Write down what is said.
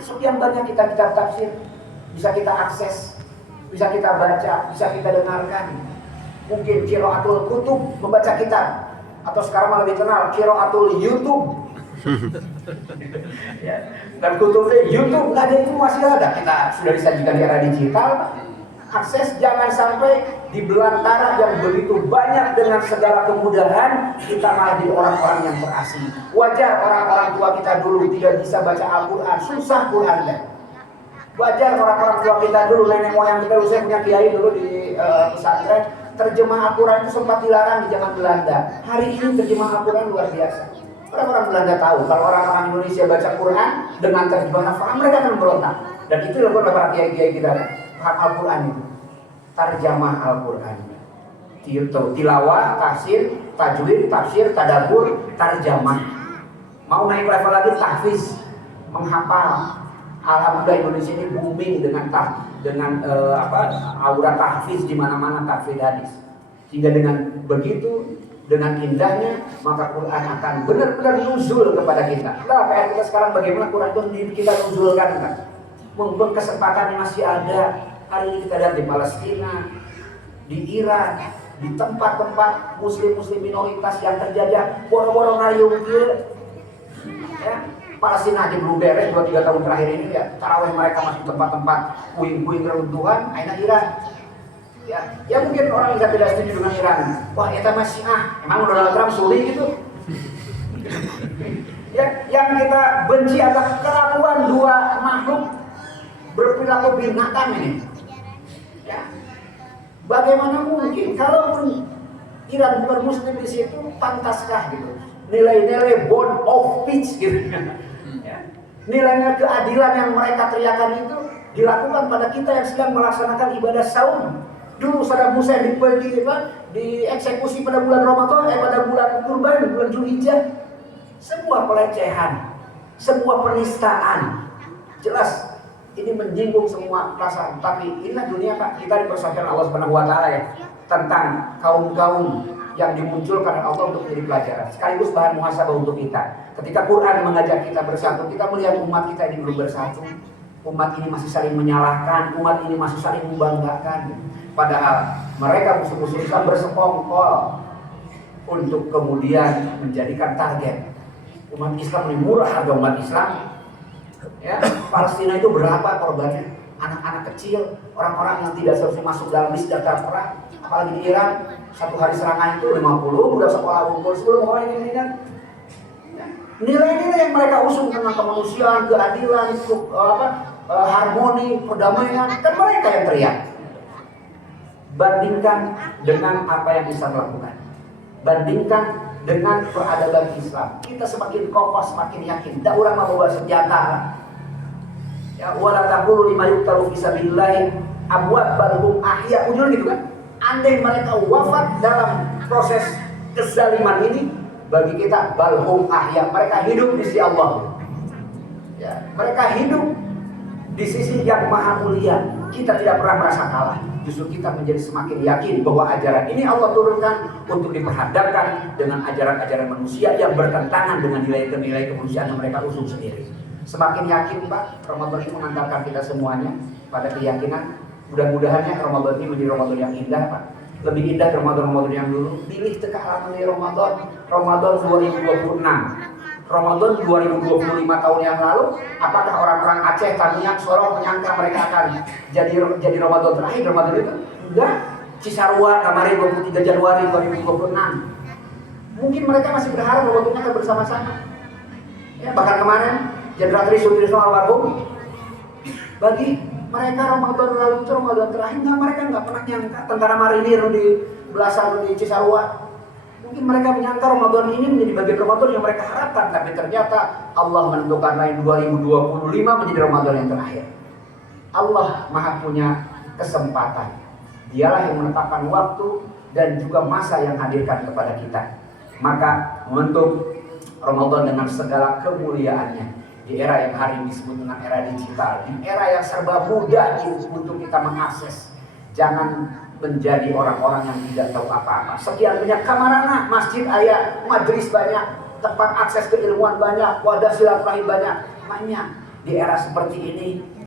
Sekian banyak kitab-kitab tafsir bisa kita akses, bisa kita baca, bisa kita dengarkan. Mungkin qiraatul kutub, membaca kitab, atau sekarang malah dikenal qiraatul YouTube. Ya. Dan kutubnya YouTube nggak ada, itu masih ada. Kita sudah disajikan di era digital. Akses, jangan sampai di belantara yang begitu banyak dengan segala kemudahan kita malah jadi orang-orang yang terasing. Wajar orang-orang tua kita dulu tidak bisa baca Al-Quran, susah Quran. Wajar orang-orang tua kita dulu, nenek moyang kita dulu, saya punya kiai dulu di pesantren, terjemah Al-Quran itu sempat dilarang di zaman Belanda. Hari ini terjemah Al-Quran luar biasa. Orang-orang Belanda tahu kalau orang-orang Indonesia baca Quran dengan terjemahan Al-Quran, mereka akan berontak. Dan itu dilakukan oleh para kiai-kiai kita, paham Al-Quran itu. Terjemah Al-Quran, tilawah, tafsir, tajwid, tafsir, tadabbur, terjemah. Mau naik level lagi tahfiz, menghafal. Alhamdulillah Indonesia ini booming dengan aura tahfiz di mana-mana, tahfiz hadis. Sehingga dengan begitu, dengan indahnya, maka Quran akan benar-benar nuzul kepada kita. Nah, PR kita sekarang bagaimana Quran itu kita nuzulkan, kan? Mumpung kesempatannya masih ada. Hari ini kita lihat di Palestina, di Iran, di tempat-tempat muslim-muslim minoritas yang terjajah, boro-boro ngayung dia. Ya, Palestina aja belum beres 2-3 tahun terakhir ini, ya. Tarawih mereka masih tempat-tempat puing-puing reruntuhan. Aina Iran. Ya mungkin orang yang tidak setuju dengan Iran. Wah, eta mah Syiah. Emang Donald Trump sulit gitu. Ya, yang kita benci adalah kelakuan dua makhluk berperilaku binatang ini. Ya. Bagaimana mungkin kalaupun Iran bukan muslim di situ, pantaskah gitu nilai-nilai bond of peace gitu. Ya. Nilainya keadilan yang mereka teriakan itu dilakukan pada kita yang sedang melaksanakan ibadah saum. Dulu Saddam Hussein dieksekusi pada bulan Ramadan, pada bulan Kurban, bulan Zulhijjah. Sebuah pelecehan, sebuah penistaan. Jelas ini menyinggung semua perasaan, tapi inilah dunia, Pak. Kita dipersatukan Allah Subhanahu wa taala, ya, tentang kaum-kaum yang dimunculkan oleh Allah untuk menjadi pelajaran, sekaligus bahan muhasabah untuk kita. Ketika Quran mengajak kita bersatu, kita melihat umat kita ini belum bersatu. Umat ini masih saling menyalahkan, umat ini masih saling membanggakan. Padahal mereka musuh-musuh Islam bersekongkol untuk kemudian menjadikan target umat Islam lebih murah harga umat Islam. Ya, Palestina itu berapa korbannya? Anak-anak kecil, orang-orang yang tidak seharusnya masuk dalam list daftar perang. Apalagi di Iran, satu hari serangan itu 50 budak sekolah kumpul sebelum orang ini kan. Ya. Nilai-nilai yang mereka usung tentang kemanusiaan, keadilan, harmoni, perdamaian, kan mereka yang teriak. Bandingkan dengan apa yang Islam lakukan. Bandingkan dengan peradaban Islam, kita semakin kokoh, semakin yakin. Tak orang mau bawa senjata. Ya, wala taqulu lima yuqtalu fi sabilillah amwat bal hum ahya. Ujung gitu kan? Andai mereka wafat dalam proses kezaliman ini, bagi kita bal hum ahya, mereka hidup di sisi Allah. Ya, mereka hidup di sisi yang maha mulia. Kita tidak pernah merasa kalah. Justru kita menjadi semakin yakin bahwa ajaran ini Allah turunkan untuk diperhadapkan dengan ajaran-ajaran manusia yang bertentangan dengan nilai-nilai kemanusiaan yang mereka usung sendiri. Semakin yakin, Pak, Ramadan ini mengantarkan kita semuanya pada keyakinan. Mudah-mudahannya Ramadan ini menjadi Ramadan yang indah, Pak. Lebih indah dari Ramadan yang dulu. Pilih teka halaman dari Ramadan 2026. Ramadan 2025 tahun yang lalu, apakah orang-orang Aceh, Tamiang, Sorong menyangka mereka akan jadi Ramadan terakhir Ramadan itu? Enggak. Cisarua kemarin 23 Januari 2026. Mungkin mereka masih berharap Ramadannya akan bersama-sama. Ya, bahkan kemarin Jenderal Tri Sutrisno almarhum, bagi mereka Ramadan lalu itu Ramadan terakhir. Mereka nggak pernah nyangka tentara marinir di belasan di Cisarua. Mungkin mereka menyangka Ramadan ini menjadi bagian Ramadan yang mereka harapkan, tapi ternyata Allah menentukan lain 2025 menjadi Ramadan yang terakhir. Allah Maha punya kesempatan. Dialah yang menetapkan waktu dan juga masa yang hadirkan kepada kita. Maka momentum Ramadan dengan segala kemuliaannya di era yang hari ini disebut dengan era digital, di era yang serba mudah untuk kita mengakses. Jangan menjadi orang-orang yang tidak tahu apa-apa. Sekian banyak kamarana, masjid ayah, majelis banyak, tempat akses keilmuan banyak, wadah silaturahim banyak. di era seperti ini